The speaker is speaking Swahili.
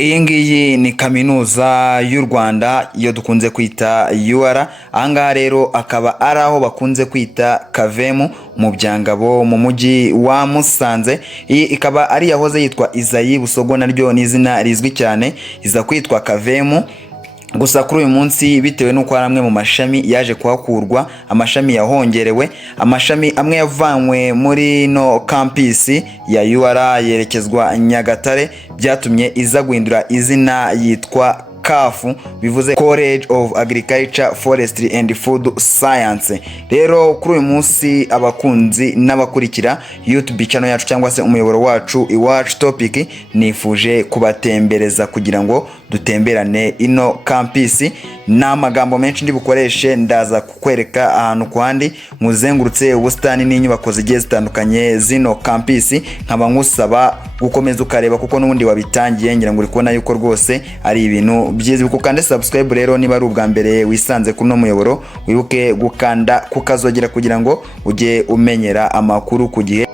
Iyi ngiyi ni kaminuza y'u Rwanda iyo dukunze kwita UR. Ahangaha rero akaba ari aho bakunze kwita Kavemu mu Byangabo mu mujyi wa Musanze. Iyi ikaba ari yahoze yitwa Izayi Busogo, naryo ni izina rizwi cyane, iza kwitwa Kavemu. Gusa kuri uyu munsi bitewe n'uko hari amwe mu mashami yaje kuhakurwa, amashami yahongerewe, amashami amwe yavanywe muri no campus ya UR yerekezwa Nyagatare, byatumye iza guhindura izina yitwa CAF, bivuze College of Agriculture, Forestry and Food Science. Rero kuri uyu munsi abakunzi n'abakurikira YouTube channel yacu cyangwa se umuyoboro wacu Iwacu Topic, nifuje kubatembereza kugira ngo dutemberane ino campus. N'amagambo menshi ndi bukoreshe, ndaza kukwereka ahantu kwandi muzengurutse ubusitani n'inyubako zigiye zitandukanye zino campus. Nkaba ngusaba gukomeza ukareba kuko n'ubundi wabitangiye, ngira ngo uri kubona yuko rwose ari ibintu byiza. Ukande subscribe rero niba ari ubwa mbere wisanze kuri no muyoboro, wibuke gukanda kukazogera kugira ngo ujye umenyera amakuru ku gihe.